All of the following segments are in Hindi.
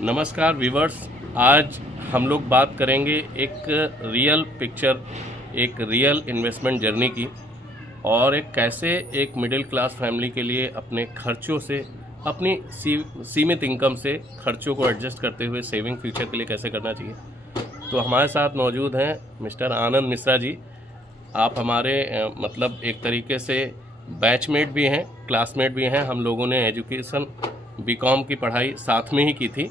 नमस्कार व्यूवर्स। आज हम लोग बात करेंगे एक रियल पिक्चर, एक रियल इन्वेस्टमेंट जर्नी की, और एक कैसे एक मिडिल क्लास फैमिली के लिए अपने खर्चों से, अपनी सीमित इनकम से खर्चों को एडजस्ट करते हुए सेविंग फ्यूचर के लिए कैसे करना चाहिए। तो हमारे साथ मौजूद हैं मिस्टर आनंद मिश्रा जी। आप हमारे मतलब एक तरीके से बैचमेट भी हैं, क्लासमेट भी हैं। हम लोगों ने एजुकेशन बीकॉम की पढ़ाई साथ में ही की थी,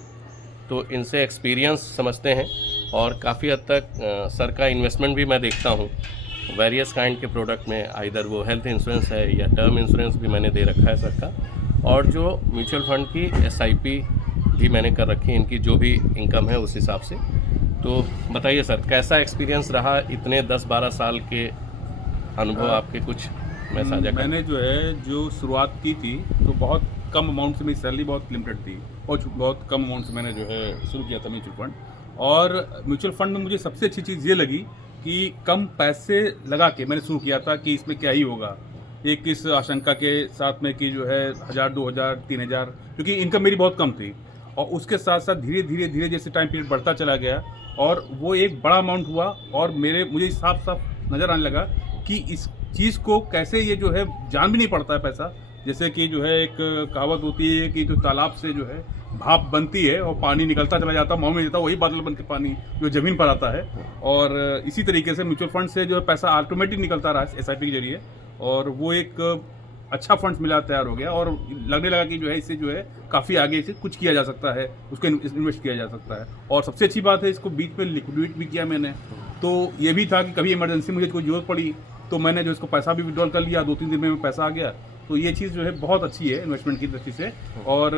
तो इनसे एक्सपीरियंस समझते हैं। और काफ़ी हद तक सर का इन्वेस्टमेंट भी मैं देखता हूँ वेरियस काइंड के प्रोडक्ट में, आइदर वो हेल्थ इंश्योरेंस है या टर्म इंश्योरेंस भी मैंने दे रखा है सर का, और जो म्यूचुअल फंड की SIP भी मैंने कर रखी है, इनकी जो भी इनकम है उस हिसाब से। तो बताइए सर, कैसा एक्सपीरियंस रहा इतने 10-12 साल के अनुभव आपके कुछ मैं साझा करूं? मैंने जो शुरुआत की थी तो बहुत कम अमाउंट से, मेरी सैलरी बहुत लिमिटेड थी और बहुत कम अमाउंट से मैंने शुरू किया था म्यूचुअल फंड। और म्यूचुअल फंड में मुझे सबसे अच्छी चीज़ ये लगी कि कम पैसे लगा के मैंने शुरू किया था कि इसमें क्या ही होगा, एक इस आशंका के साथ में कि 1000, 2000, 3000, क्योंकि इनकम मेरी बहुत कम थी। और उसके साथ साथ धीरे धीरे जैसे टाइम पीरियड बढ़ता चला गया और वो एक बड़ा अमाउंट हुआ, और मुझे साफ नज़र आने लगा कि इस चीज़ को कैसे जान भी नहीं पड़ता है पैसा। जैसे कि एक कहावत होती है कि तालाब से भाप बनती है और पानी निकलता चला जाता है, मुँह में जाता है, वही बादल बन के पानी जो ज़मीन पर आता है। और इसी तरीके से म्यूचुअल फंड से पैसा ऑटोमेटिक निकलता रहा SIP के जरिए, और वो एक अच्छा फंड्स मिला, तैयार हो गया, और लगने लगा कि इससे काफ़ी आगे से कुछ किया जा सकता है, उसको इन्वेस्ट किया जा सकता है। और सबसे अच्छी बात है, इसको बीच में लिक्विडेट भी किया मैंने। तो ये भी था कि कभी इमरजेंसी मुझे कोई जरूरत पड़ी तो मैंने इसको पैसा भी विड्रॉल कर लिया, 2-3 दिन में पैसा आ गया। तो ये चीज़ बहुत अच्छी है इन्वेस्टमेंट की दृष्टि से, और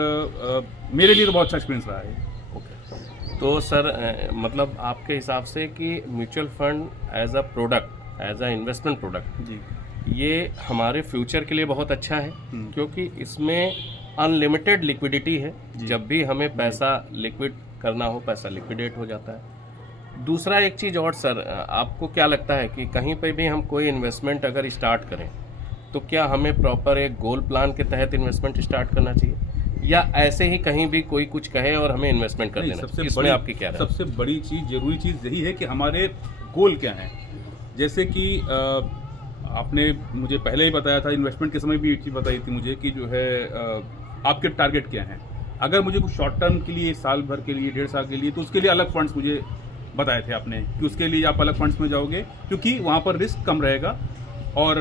मेरे लिए तो बहुत अच्छा एक्सपीरियंस रहा है। ओके, तो सर मतलब आपके हिसाब से कि mutual fund as a product, as a investment product जी, ये हमारे फ्यूचर के लिए बहुत अच्छा है, क्योंकि इसमें अनलिमिटेड लिक्विडिटी है। जब भी हमें पैसा लिक्विड करना हो, पैसा लिक्विडेट हो जाता है। दूसरा एक चीज़ और सर, आपको क्या लगता है कि कहीं पे भी हम कोई इन्वेस्टमेंट अगर स्टार्ट करें तो क्या हमें प्रॉपर एक गोल प्लान के तहत इन्वेस्टमेंट स्टार्ट करना चाहिए, या ऐसे ही कहीं भी कोई कुछ कहे और हमें इन्वेस्टमेंट कर देना? इसमें आपकी क्या राय? सबसे बड़ी चीज़, जरूरी चीज़ यही है कि हमारे गोल क्या हैं। जैसे कि आपने मुझे पहले ही बताया था, इन्वेस्टमेंट के समय भी एक चीज़ बताई थी मुझे कि आपके टारगेट क्या हैं। अगर मुझे कुछ शॉर्ट टर्म के लिए, साल भर के लिए, 1.5 साल के लिए, तो उसके लिए अलग फंड्स मुझे बताए थे आपने कि उसके लिए आप अलग फंड्स में जाओगे, क्योंकि वहाँ पर रिस्क कम रहेगा और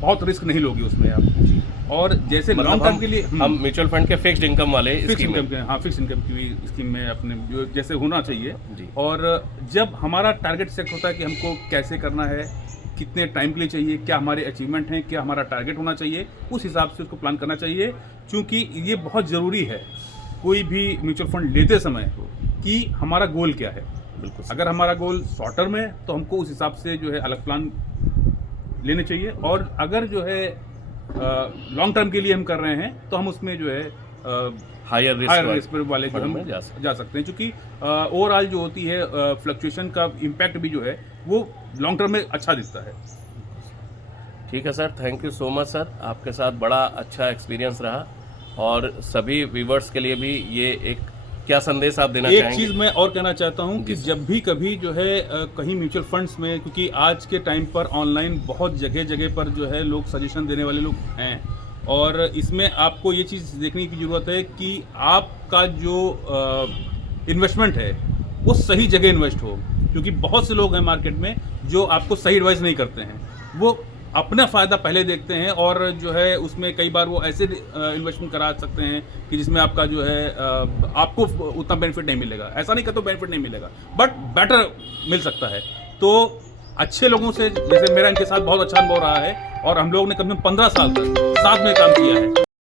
बहुत रिस्क नहीं लोगे उसमें आप। और जैसे लॉन्ग टर्म के लिए हम म्यूचुअल फंड के फिक्स्ड इनकम वाले फिक्स इनकम के, हाँ, फिक्स इनकम की स्कीम में अपने जैसे होना चाहिए जी। और जब हमारा टारगेट सेट होता है कि हमको कैसे करना है, कितने टाइम के लिए चाहिए, क्या हमारे अचीवमेंट हैं, क्या हमारा टारगेट होना चाहिए, उस हिसाब से उसको प्लान करना चाहिए। क्योंकि ये बहुत ज़रूरी है कोई भी म्यूचुअल फंड लेते समय कि हमारा गोल क्या है। बिल्कुल। अगर हमारा गोल शॉर्ट टर्म है तो हमको उस हिसाब से अलग प्लान लेने चाहिए, और अगर लॉन्ग टर्म के लिए हम कर रहे हैं तो हम उसमें हायर रिस्क वाले हम जा सकते हैं। क्योंकि ओवरऑल होती है फ्लक्चुएशन का इम्पैक्ट भी वो लॉन्ग टर्म में अच्छा दिखता है। ठीक है sir, thank you so much sir. आपके साथ बड़ा अच्छा एक्सपीरियंस रहा, और सभी व्यूवर्स के लिए भी ये एक क्या संदेश आप देना चाहेंगे? एक चीज़ मैं और कहना चाहता हूं कि जब भी कभी कहीं म्यूचुअल फंड्स में, क्योंकि आज के टाइम पर ऑनलाइन बहुत जगह पर लोग सजेशन देने वाले लोग हैं, और इसमें आपको ये चीज़ देखने की ज़रूरत है कि आपका इन्वेस्टमेंट है वो सही जगह इन्वेस्ट हो। क्योंकि बहुत से लोग हैं मार्केट में जो आपको सही एडवाइस नहीं करते हैं, वो अपना फ़ायदा पहले देखते हैं, और उसमें कई बार वो ऐसे इन्वेस्टमेंट करा सकते हैं कि जिसमें आपका आपको उतना बेनिफिट नहीं मिलेगा। ऐसा नहीं कहता बेनिफिट नहीं मिलेगा, बट बेटर मिल सकता है। तो अच्छे लोगों से, जैसे मेरा इनके साथ बहुत अच्छा अनुभव रहा है, और हम लोग ने कम से कम 15 साल तक साथ में काम किया है।